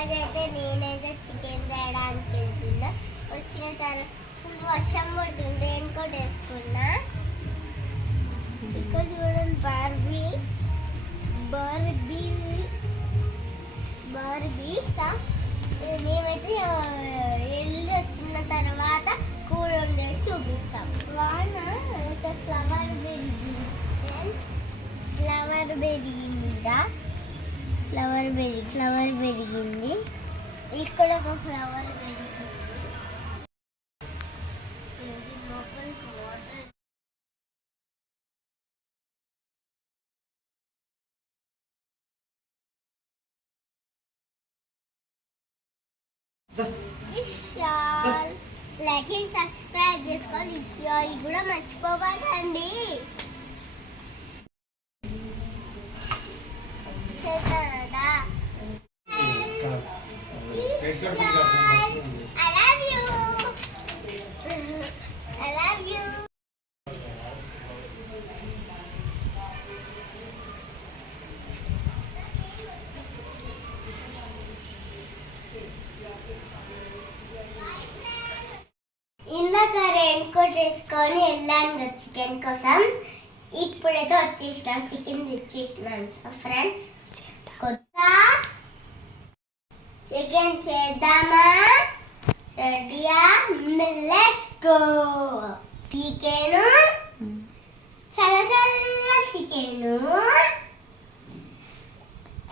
ఈరోజు అయితే నేనైతే చికెన్ చేయడానికి వెళ్తున్నా. వచ్చిన తర్వాత ఫుల్ వర్షం పడుతుంది ఇంకోటి వేసుకున్నా. ఇక్కడ చూడండి బార్బీ. బార్బీ. బార్బీ. సా మేమైతే వెళ్ళి వచ్చిన తర్వాత కూర ఉండే చూపిస్తాం. వాన అయితే ఫ్లవర్ బెరీ ఫ్లవర్ పెరిగింది ఫ్లవర్ పెరిగి ఫ్లవర్ పెరిగింది. ఇక్కడ ఒక ఫ్లవర్ పెరిగింది. లైక్ అండ్ సబ్స్క్రైబ్ చేసుకోండి విషయాలు కూడా మర్చిపోబాకండి సరేనా? Vishal, I love you. I love you. ఇందాక రెయిన్ కోట్ వేసుకొని వెళ్ళాను కదా చికెన్ కోసం. ఇప్పుడైతే వచ్చేసిన చికెన్ తెచ్చేసినాను. ఫ్రెండ్స్ కొత్త చికెన్ చేద్దామా? రెడీయా లెట్స్ గో చికెన్? చల్ల చల్ల చికెన్.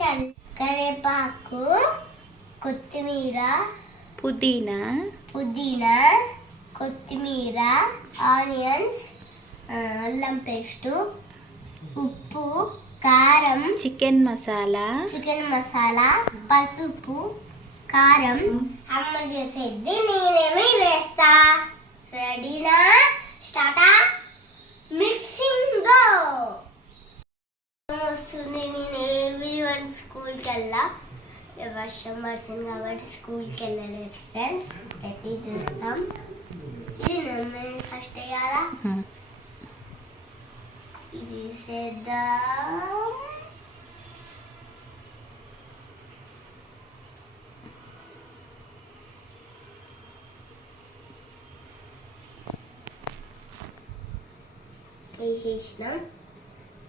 చల్ల కరివేపాకు కొత్తిమీర పుదీనా. పుదీనా. కొత్తిమీర ఆనియన్స్ అల్లం పేస్టు ఉప్పు కారం చికెన్ మసాలా. చికెన్ మసాలా పసుపు కారం. అమ్మ చేసేది నేనేమి వేస్తా? రెడీనా? స్టార్టా? Mixing go! వస్తుంది నేను ఎవ్రీ వన్ స్కూల్కి వెళ్ళా వర్షం పడుతుంది కాబట్టి స్కూల్కి వెళ్ళలేదు ఫ్రెండ్స్. అయితే చూస్తాం. ఇది నన్ను ఫస్ట్ వేయాలా ఇది చేద్దాం వేసేసినాం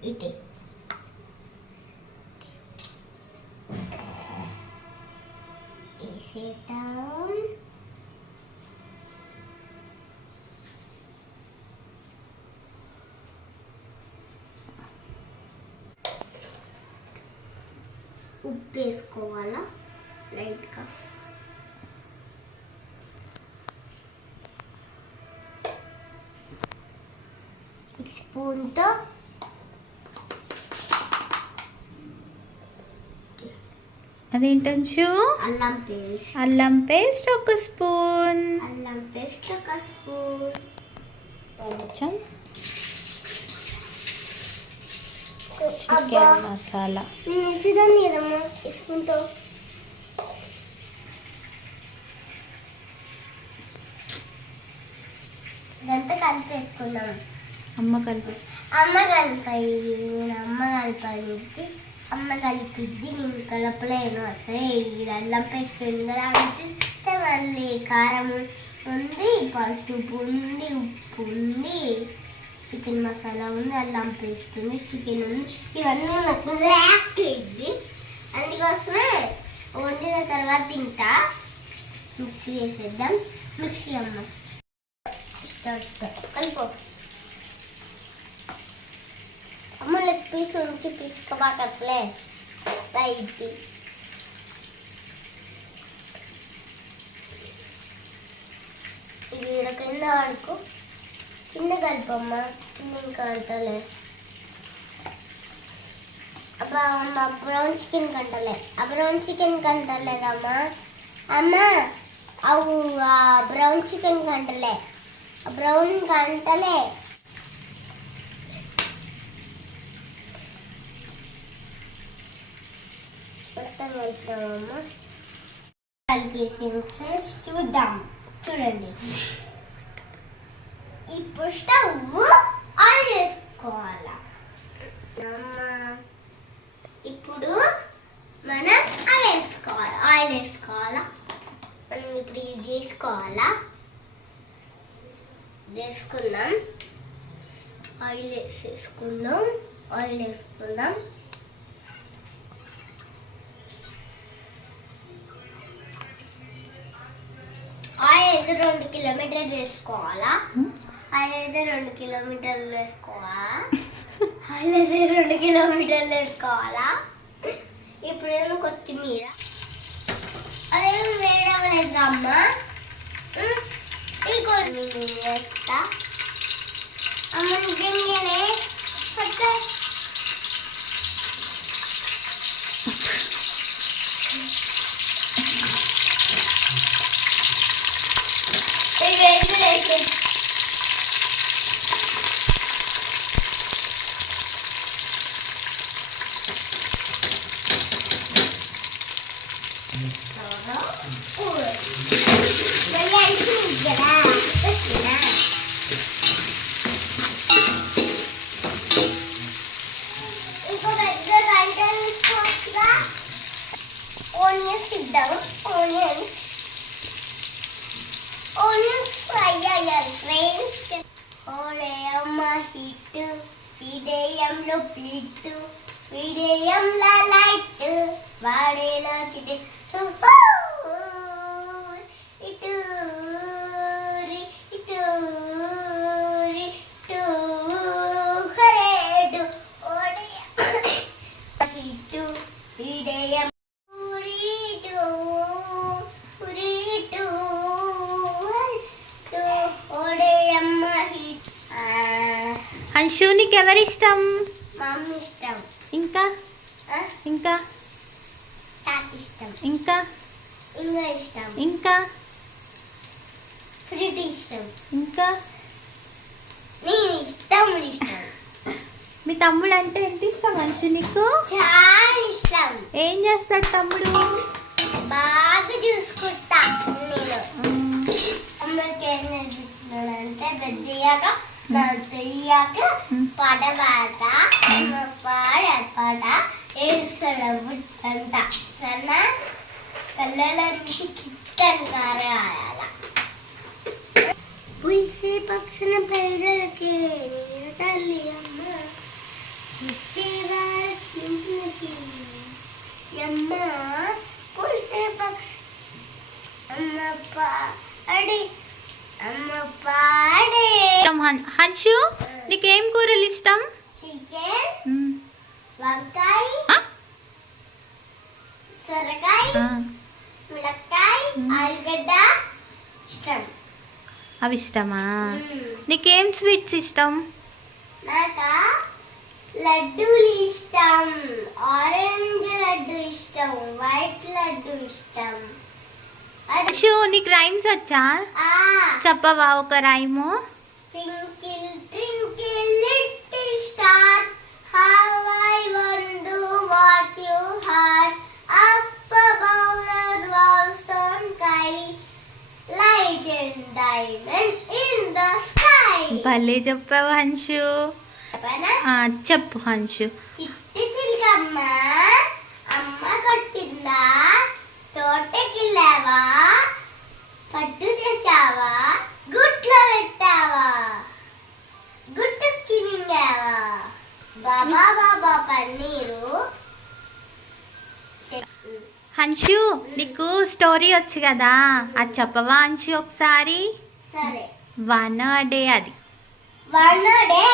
ఇటే వేసేద్దాం ఉప్పు వేసుకోవాలా లైట్గా. స్పూన్తో అదేంటంచు? అల్లం పేస్ట్. అల్లం పేస్ట్ ఒక స్పూన్. అల్లం పేస్ట్ ఒక స్పూన్. కొంచెం అబ్బా చికెన్ మసాలా. నేను వేసేదాన్ని కదమ్మా స్పూన్తో ఇదంతా కలిపి వేసుకుందాం అమ్మ కలిపి. అమ్మ కలిపాయి నేను అమ్మ కలిపి అమ్మ కలిపిద్ది నేను కలపలేను అసలు. ఇది అల్లం పేస్ట్ ఉంది కదా అంటే మళ్ళీ కారం ఉంది పసుపు ఉంది ఉప్పు ఉంది. చికెన్ మసాలా ఉంది అల్లం పేస్ట్ ఉంది చికెన్ ఉంది. ఇవన్నీ నాకు యాక్టివ్ అందుకోసమే వండిన తర్వాత తింటా. మిక్సీ వేసేద్దాం. మిక్సీ అమ్మ. స్టార్ట్ కలిపో. అమ్మ లెగ్ పీస్ ఉంచి పిసుకోబాక అసలే బయటి ఇది ఈడ కింద ఆడుకో కింద కలిపమ్మా కింద ఇంకా అంటలే అబ్బా అమ్మ బ్రౌన్ చికెన్ కంటలే ఆ బ్రౌన్ చికెన్ కంటలేదమ్మా అమ్మ అవు ఆ బ్రౌన్ చికెన్ కంటలే ఆ బ్రౌన్ కంటలే మొత్తం కలుపుతామమ్మా. కలిపేసి ఫ్రెండ్స్ చూద్దాం. చూడండి. ఇప్పుడు స్టవ్ ఆన్ చేసుకోవాలా? ఇప్పుడు మనం అవి వేసుకోవాలి. ఆయిల్ వేసుకోవాలా? మనం ఇప్పుడు ఇది తీసుకోవాలా వేసుకున్నాం ఆయిల్ వేసేసుకుందాం. ఆయిల్ వేసుకుందాం. ఆయిల్ రెండు కిలోమీటర్లు వేసుకోవాలా? అయితే రెండు కిలోమీటర్లు వేసుకోవాలా ఆయిల్ అయితే రెండు కిలోమీటర్లు వేసుకోవాలా? ఇప్పుడేమో కొత్తిమీర? అదేం వేడవలేదు అమ్మ ఈ కొత్తిమీర వేస్తా. అమ్మ నిజంగానే నీకు ఎవరిష్టం? మమ్మీ ఇష్టం ఇంకా ఇంకా? ఇష్టం ఇంకా? ఇంకా ఇష్టం ఇంకా? ఫ్రూట్ ఇష్టం ఇంకా? నేను ఇష్టం. ఇష్టం మీ తమ్ముడు అంటే ఎంత ఇష్టం అంశు నీకు? చాలా ఇష్టం. ఏం చేస్తాడు తమ్ముడు? బాగా చూసుకుంటా నేను అమ్మకి ఏం నేర్పిస్తున్నాడంటే పెద్దయ్యాక పెద్దయ్యాక పాట పాడతా అమ్మ పాడ పాట ఏడుస్తాడు బుట్టంట సన్నా కళ్ళలో నుంచి కిట్టని కారాల పులిసే పక్షన పైరలకే తల్లి అమ్మ. పులిసేవార చింపులకి అమ్మ. పులిసే పక్ష అమ్మ పాడి అమ్మ పాడే ఇష్టం హన్షు నీకేం కూరలు ఇష్టం? వంకాయ? సొరకాయ ములక్కాయ. ఆలుగడ్డ ఇష్టం. అవి ఇష్టమా. నీకేం స్వీట్స్ ఇష్టం? నాకా లడ్డూలు ఇష్టం ఆరెంజ్ లడ్డు ఇష్టం వైట్ లడ్డు ఇష్టం. అంశు నీకు రైమ్స్ వచ్చా? చెప్పవా ఒక రైము? Twinkle, भले चप्पा हंशु हाँ चप्पु हंशु ಚಿಟ್ಟೆ ಚಿಲ್ಕಮ್ಮ ಅಮ್ಮ ಕೊಟ್ಟಿದ್ದ ತೋಟಕ್ಕಿಲ್ಲವ ಪಟ್ಟು ತೆಚಾವ బాబా పన్నీరు. హన్షు నీకు స్టోరీ వచ్చు కదా. అది చెప్పవా హన్షు ఒకసారి? సరే. వన్ డే అది. One day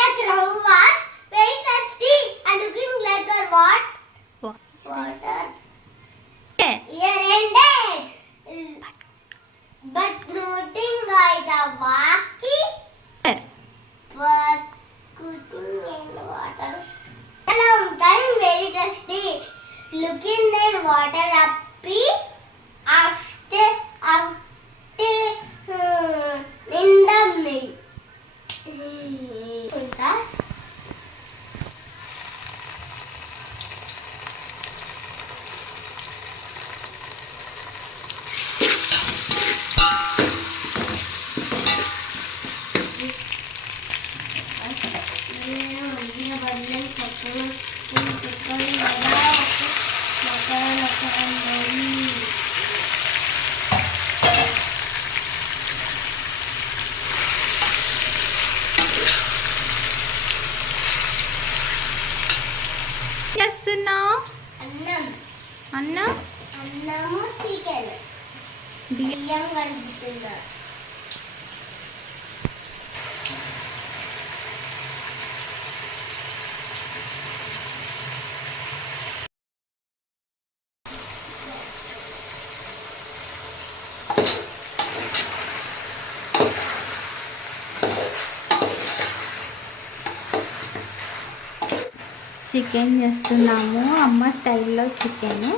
చికెన్ చేస్తున్నాము. అమ్మ స్టైల్లో చికెన్.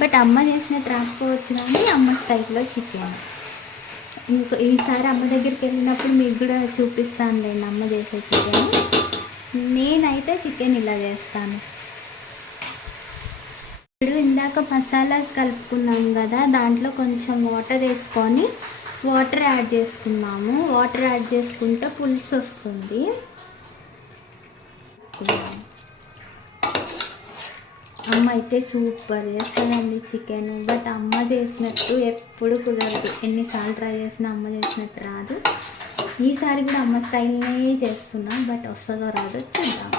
బట్ అమ్మ చేసిన రాకపోవచ్చు కానీ అమ్మ స్టైల్లో చికెన్. ఇంకో ఈసారి అమ్మ దగ్గరికి వెళ్ళినప్పుడు మీకు కూడా చూపిస్తాను లేండి అమ్మ చేసే చికెన్. నేనైతే చికెన్ ఇలా చేస్తాను. ఇప్పుడు ఇందాక మసాలాస్ కలుపుకున్నాం కదా దాంట్లో కొంచెం వాటర్ వేసుకొని వాటర్ యాడ్ చేసుకున్నాము. వాటర్ యాడ్ చేసుకుంటే పులుసు వస్తుంది. అమ్మ అయితే సూపర్ చేస్తుందండి చికెన్ బట్ అమ్మ చేసినట్టు ఎప్పుడు కుదరదు. ఎన్నిసార్లు ట్రై చేసినా అమ్మ చేసినట్టు రాదు. ఈసారి కూడా అమ్మ స్టైల్నే చేస్తున్నా బట్ వస్తుందో రాదో చూద్దాం.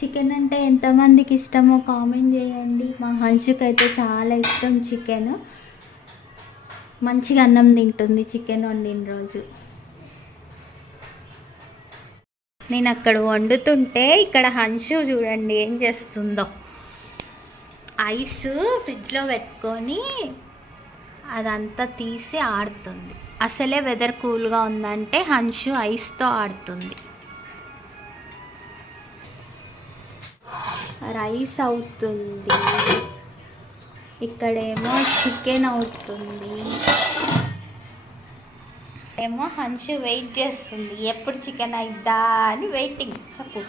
చికెన్ అంటే ఎంతమందికి ఇష్టమో కామెంట్ చేయండి. మా హన్షుకి అయితే చాలా ఇష్టం చికెన్ మంచిగా అన్నం తింటుంది చికెన్ వండిన రోజు. నేను అక్కడ వండుతుంటే ఇక్కడ హన్షు చూడండి ఏం చేస్తుందో. ఐస్ ఫ్రిడ్జ్లో పెట్టుకొని అదంతా తీసి ఆడుతుంది. అసలే వెదర్ కూల్గా ఉందంటే హన్షు ఐస్తో ఆడుతుంది. రైస్ అవుతుంది. ఇక్కడేమో చికెన్ అవుతుంది. ఏమో హన్షు వెయిట్ చేస్తుంది. ఎప్పుడు చికెన్ అయిద్దా అని వెయిటింగ్. చెప్పు.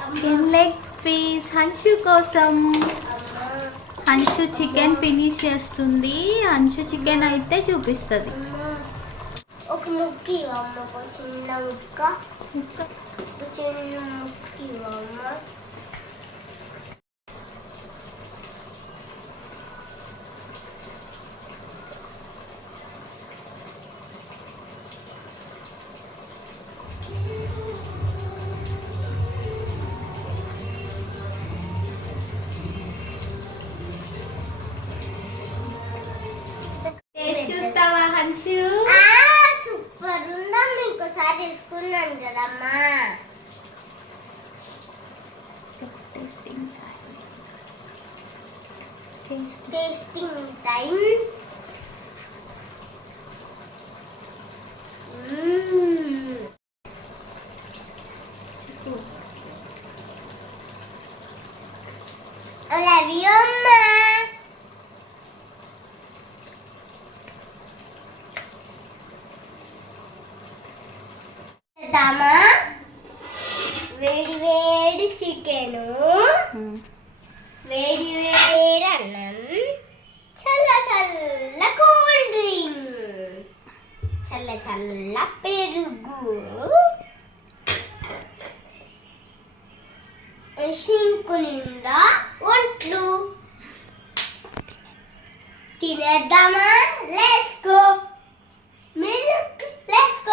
చికెన్ లెగ్ పీస్ హన్షు కోసం. అమ్మ హన్షు చికెన్ ఫినిష్ చేస్తుంది. హన్షు చికెన్ అయితే చూపిస్తుంది. ఒక ముక్కి చిన్న ముక్క. చిన్న ముక్కి టేస్టింగ్ టైం లవ్ యూ అమ్మా చేద్దామా వేడి వేడి చికెను వేడి అన్నం చల్ల చల్ల కూల్ డ్రింక్. చల్ల చల్ల పెరుగు. షింకు నిండా ఒంట్లు. తినేద్దామా? Let's milk let's